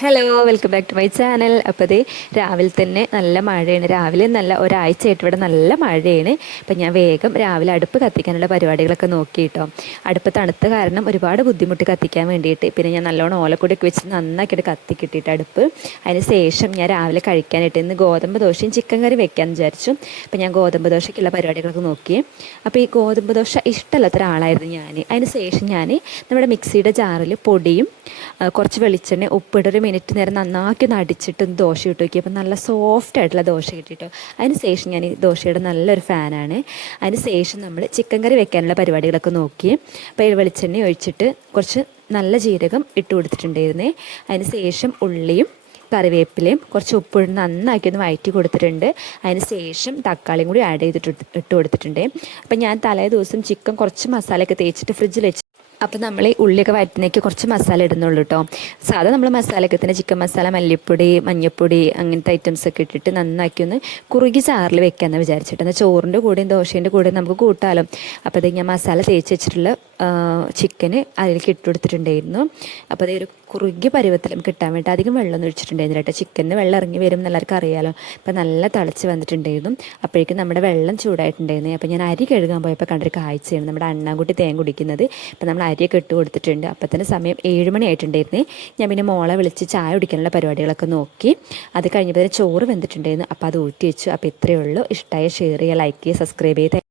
Hello welcome back to my channel. അപ്പോൾ ഇത് രാവിലെ തന്നെ നല്ല മഴയാണ്. രാവിലെ നല്ല ഒരാഴ്ചയായിട്ട് ഇവിടെ നല്ല മഴയാണ്. അപ്പം ഞാൻ വേഗം രാവിലെ അടുപ്പ് കത്തിക്കാനുള്ള പരിപാടികളൊക്കെ നോക്കി കേട്ടോ. അടുപ്പ് തണുത്ത കാരണം ഒരുപാട് ബുദ്ധിമുട്ട് കത്തിക്കാൻ വേണ്ടിയിട്ട്. പിന്നെ ഞാൻ നല്ലോണം ഓലക്കൊടിയൊക്കെ വെച്ച് നന്നാക്കിയിട്ട് കത്തി കിട്ടിയിട്ട് അടുപ്പ്. അതിന് ശേഷം ഞാൻ രാവിലെ കഴിക്കാനായിട്ട് ഇന്ന് ഗോതമ്പ് ദോശയും ചിക്കൻ കറി വെക്കാമെന്ന് വിചാരിച്ചു. അപ്പം ഞാൻ ഗോതമ്പ് ദോശയ്ക്കുള്ള പരിപാടികളൊക്കെ നോക്കി. അപ്പോൾ ഈ ഗോതമ്പ് ദോശ ഇഷ്ടമല്ലാത്ത ഒരാളായിരുന്നു ഞാൻ. അതിന് ശേഷം ഞാൻ നമ്മുടെ മിക്സിയുടെ ജാറിൽ പൊടിയും കുറച്ച് വെളിച്ചെണ്ണ ഉപ്പിട്ടൊരു മിനിറ്റ് നേരം നന്നാക്കി ഒന്ന് അടിച്ചിട്ട് ദോശ ഇട്ട് നോക്കി. അപ്പം നല്ല സോഫ്റ്റ് ആയിട്ടുള്ള ദോശ കിട്ടിയിട്ടോ. അതിന് ശേഷം ഞാൻ ഈ ദോശയുടെ നല്ലൊരു ഫാനാണ്. അതിന് ശേഷം നമ്മൾ ചിക്കൻ കറി വെക്കാനുള്ള പരിപാടികളൊക്കെ നോക്കി. അപ്പോൾ ഈ വെളിച്ചെണ്ണ ഒഴിച്ചിട്ട് കുറച്ച് നല്ല ജീരകം ഇട്ട് കൊടുത്തിട്ടുണ്ടായിരുന്നേ. അതിന് ശേഷം ഉള്ളിയും കറിവേപ്പിലയും കുറച്ച് ഉപ്പിട്ട് നന്നാക്കി ഒന്ന് വഴറ്റി കൊടുത്തിട്ടുണ്ട്. അതിന് ശേഷം തക്കാളിയും കൂടി ആഡ് ചെയ്തിട്ട് ഇട്ട് കൊടുത്തിട്ടുണ്ട്. അപ്പം ഞാൻ തലേ ദിവസം ചിക്കൻ കുറച്ച് മസാലയൊക്കെ തേച്ചിട്ട് ഫ്രിഡ്ജിൽ വെച്ച്. അപ്പോൾ നമ്മൾ ഈ ഉള്ളിയൊക്കെ വഴറ്റുന്നേക്ക് കുറച്ച് മസാല ഇടുന്നുള്ളൂ കേട്ടോ. സാധാ നമ്മൾ മസാലയൊക്കെ തന്നെ ചിക്കൻ മസാല, മല്ലിപ്പൊടി, മഞ്ഞൾപ്പൊടി അങ്ങനത്തെ ഐറ്റംസൊക്കെ ഇട്ടിട്ട് നന്നാക്കി ഒന്ന് കുറുകി ചാറിൽ വെക്കാമെന്ന് വിചാരിച്ചിട്ട്. എന്നാൽ ചോറിൻ്റെ കൂടെയും ദോശേൻ്റെ കൂടെയും നമുക്ക് കൂട്ടാലോ. അപ്പോൾ അത് ഞാൻ മസാല തേച്ച് വെച്ചിട്ടുള്ള ചിക്കന് അതിലേക്ക് ഇട്ട് കൊടുത്തിട്ടുണ്ടായിരുന്നു. അപ്പോൾ അതൊരു കുറുകിയ പരുവത്തിലും കിട്ടാൻ വേണ്ടി അധികം വെള്ളം ഒഴിച്ചിട്ടുണ്ടായിരുന്നു കേട്ടോ. ചിക്കനിന് വെള്ളം ഇറങ്ങി വരും എന്നെല്ലാവർക്കും അറിയാമല്ലോ. അപ്പോൾ നല്ല തിളച്ച് വന്നിട്ടുണ്ടായിരുന്നു. അപ്പോഴേക്കും നമ്മുടെ വെള്ളം ചൂടായിട്ടുണ്ടായിരുന്നു. അപ്പോൾ ഞാൻ അരി കഴുകാൻ പോയപ്പോൾ കണ്ടൊരു കാഴ്ചയാണ് നമ്മുടെ അണ്ണാൻകുട്ടി തേൻ കുടിക്കുന്നത്. അപ്പോൾ നമ്മൾ അരിയൊക്കെ ഇട്ട് കൊടുത്തിട്ടുണ്ട്. അപ്പോൾ തന്നെ സമയം 7 മണി ആയിട്ടുണ്ടായിരുന്നേ. ഞാൻ പിന്നെ മോളെ വിളിച്ച് ചായ കുടിക്കാനുള്ള പരിപാടികളൊക്കെ നോക്കി. അത് കഴിഞ്ഞപ്പോൾ ചോറ് വെന്തിട്ടുണ്ടായിരുന്നു. അപ്പോൾ അത് ഊറ്റി വെച്ചു. അപ്പോൾ ഇത്രയേ ഉള്ളൂ. ഇഷ്ടമായ ഷെയർ ചെയ്യുക, ലൈക്ക് ചെയ്യുക, സബ്സ്ക്രൈബ് ചെയ്യുക.